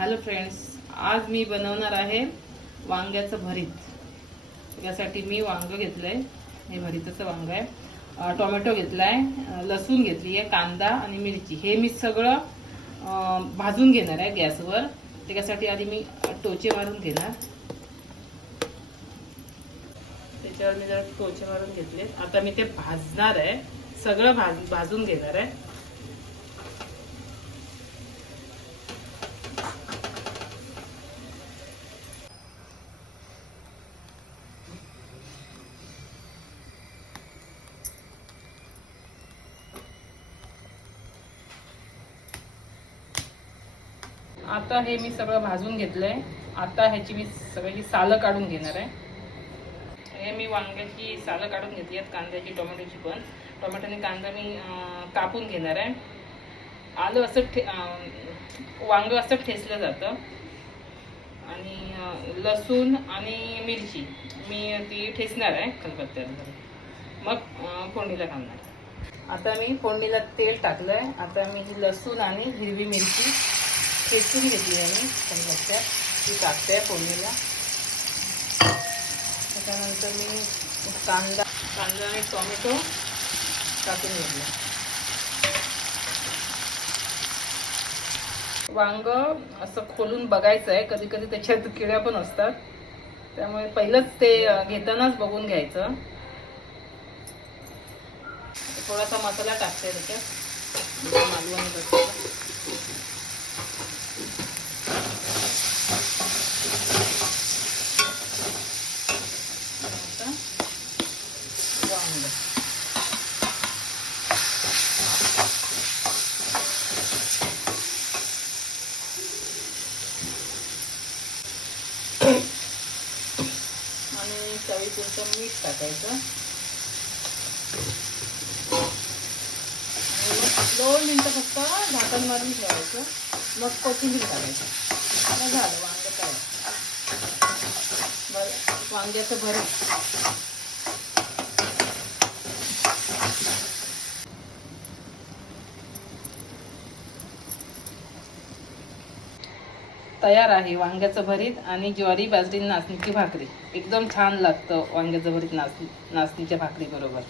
Hello friends, आज मी बनवणार आहे वांग्याचं भरीत. त्यासाठी मी वांग घेतलंय, हे भरीताचं वांग आहे. टोमॅटो घेतलाय, लसूण घेतली आहे, कांदा आणि मिरची. हे मी सगळं भाजून घेणार आहे गॅसवर. त्याच्यासाठी आधी मी टोचे मारून घेणार. त्याच्यावर मी जरा टोचे मारून घेतले. आता मी ते भाजणार आहे, सगळं भाजून घेणार आहे. आता हे मी सगळं भाजून घेतलंय. आता ह्याची मी सगळी सालं काढून घेणार आहे. हे मी वांग्याची सालं काढून घेतली आहेत, कांद्याची, टोमॅटोची पण. टोमॅटो आणि कांदा मी कापून घेणार आहे. आलं असं वांग असं ठेचलं जातं. आणि लसूण आणि मिरची मी ती ठेचणार आहे खलबत्त्यावर. मग फोडणीला घालणार. आता मी फोडणीला तेल टाकलंय. आता मी ही लसूण आणि हिरवी मिरची ठेचून घेतली आहे मी खलबत्त्यात, ती टाकते फोडणीला. त्याच्यानंतर मी कांदा आणि टोमॅटो टाकून घेतला. वांग असं खोलून बघायचं आहे, कधी कधी त्याच्यात किड्या पण असतात, त्यामुळे पहिलंच ते घेतानाच बघून घ्यायचं. थोडासा मसाला टाकते त्याच्यात, मालवणी मसाला. आणि चवीपुरतं मीठ टाकायचं. आणि 2 मिनिटं फक्त झाकण मारून ठेवायचं. मग कोथिंबीर टाकायचं. झालं वांग तयार. वांग्याचं भरीत तयार आहे. वांग्याचं भरीत आणि ज्वारी बाजरी नाचणीची भाकरी. एकदम छान लागतं वांग्याचं भरीत नाचणीच्या भाकरी बरोबर.